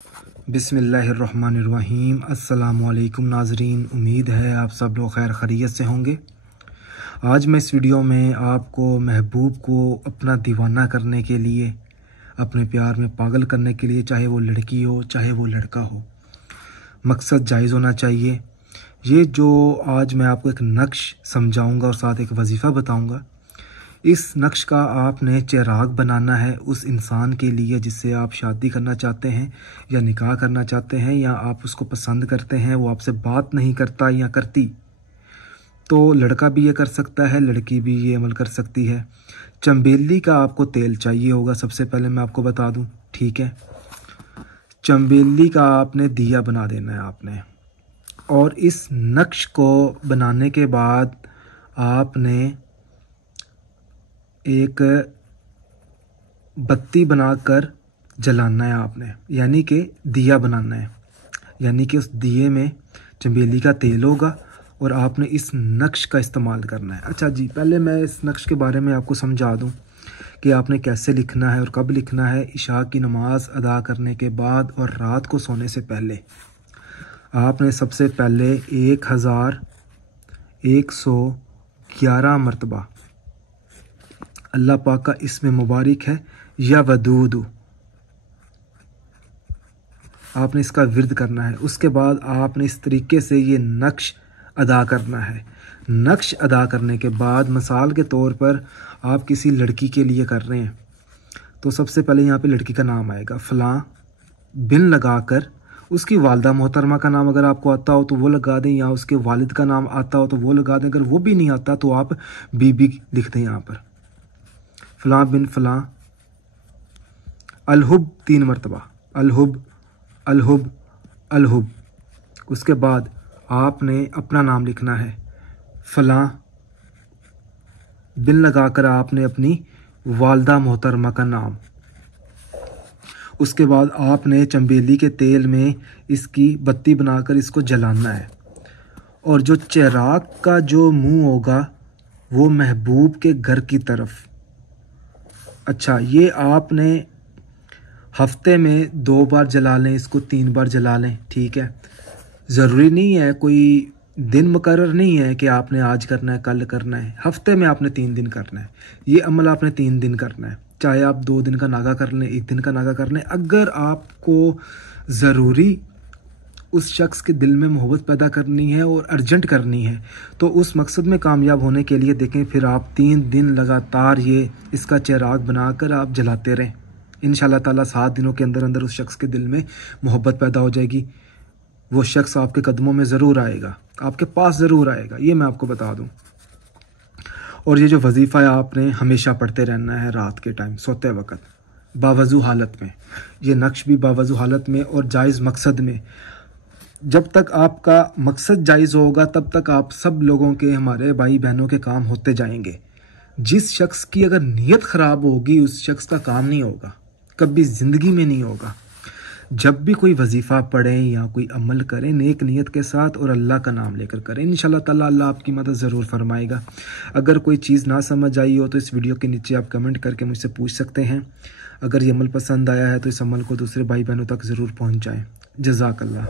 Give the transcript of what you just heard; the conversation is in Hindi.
बिस्मिल्लाहिर्रहमानिर्रहीम। अस्सलामुअलैकुम नाज़रीन, उम्मीद है आप सब लोग खैर खैरियत से होंगे। आज मैं इस वीडियो में आपको महबूब को अपना दीवाना करने के लिए, अपने प्यार में पागल करने के लिए, चाहे वो लड़की हो चाहे वो लड़का हो, मकसद जायज़ होना चाहिए। ये जो आज मैं आपको एक नक्श समझाऊंगा और साथ एक वजीफ़ा बताऊंगा, इस नक्श का आपने चिराग बनाना है उस इंसान के लिए जिससे आप शादी करना चाहते हैं या निकाह करना चाहते हैं, या आप उसको पसंद करते हैं, वो आपसे बात नहीं करता या करती। तो लड़का भी ये कर सकता है, लड़की भी ये अमल कर सकती है। चंबेली का आपको तेल चाहिए होगा, सबसे पहले मैं आपको बता दूं, ठीक है। चंबेली का आपने दिया बना देना है आपने, और इस नक्श को बनाने के बाद आपने एक बत्ती बनाकर जलाना है आपने, यानी कि दिया बनाना है, यानी कि उस दिए में चंबेली का तेल होगा और आपने इस नक्श का इस्तेमाल करना है। अच्छा जी, पहले मैं इस नक्श के बारे में आपको समझा दूं कि आपने कैसे लिखना है और कब लिखना है। इशा की नमाज अदा करने के बाद और रात को सोने से पहले आपने सबसे पहले 1111 मरतबा अल्लाह पाक का इसमें मुबारक है या वदूद, आपने इसका विर्द करना है। उसके बाद आपने इस तरीके से ये नक्श अदा करना है। नक्श अदा करने के बाद मिसाल के तौर पर आप किसी लड़की के लिए कर रहे हैं, तो सबसे पहले यहाँ पे लड़की का नाम आएगा, फ़लाँ बिन लगाकर उसकी वालदा मोहतरमा का नाम अगर आपको आता हो तो वो लगा दें, या उसके वालिद का नाम आता हो तो वो लगा दें। अगर वो भी नहीं आता तो आप बीबी लिख दें यहाँ पर, फ़लाँ बिन फ़लाँ अलहुब 3 मरतबा, अलहुब अलहुब अलहुब। उसके बाद आपने अपना नाम लिखना है, फ़लाँ बिन लगाकर आपने अपनी वालदा मोहतरमा का नाम। उसके बाद आपने चंबेली के तेल में इसकी बत्ती बनाकर इसको जलाना है, और जो चिराग का जो मुंह होगा वो महबूब के घर की तरफ। अच्छा, ये आपने हफ्ते में 2 बार जला लें, इसको 3 बार जला लें, ठीक है। ज़रूरी नहीं है, कोई दिन मुकर्रर नहीं है कि आपने आज करना है कल करना है, हफ्ते में आपने 3 दिन करना है। ये अमल आपने 3 दिन करना है, चाहे आप 2 दिन का नागा कर लें, 1 दिन का नागा कर लें। अगर आपको ज़रूरी उस शख्स के दिल में मोहब्बत पैदा करनी है और अर्जेंट करनी है, तो उस मकसद में कामयाब होने के लिए देखें, फिर आप 3 दिन लगातार ये इसका चिराग बनाकर आप जलाते रहें। इंशाअल्लाह ताला 7 दिनों के अंदर अंदर उस शख्स के दिल में मोहब्बत पैदा हो जाएगी। वो शख्स आपके कदमों में ज़रूर आएगा, आपके पास ज़रूर आएगा, ये मैं आपको बता दूं। और ये जो वजीफ़ा है आपने हमेशा पढ़ते रहना है रात के टाइम सोते वक्त, बावजू हालत में। ये नक्श भी बावजू हालत में और जायज़ मकसद में। जब तक आपका मकसद जायज़ होगा तब तक आप सब लोगों के, हमारे भाई बहनों के काम होते जाएंगे। जिस शख्स की अगर नीयत ख़राब होगी उस शख्स का काम नहीं होगा, कभी ज़िंदगी में नहीं होगा। जब भी कोई वजीफ़ा पढ़ें या कोई अमल करें, नेक नीयत के साथ और अल्लाह का नाम लेकर करें, इंशाअल्लाह ताला अल्लाह आपकी मदद ज़रूर फरमाएगा। अगर कोई चीज़ ना समझ आई हो तो इस वीडियो के नीचे आप कमेंट करके मुझसे पूछ सकते हैं। अगर ये अमल पसंद आया है तो इस अमल को दूसरे भाई बहनों तक ज़रूर पहुँचाएँ। जज़ाकल्लाह।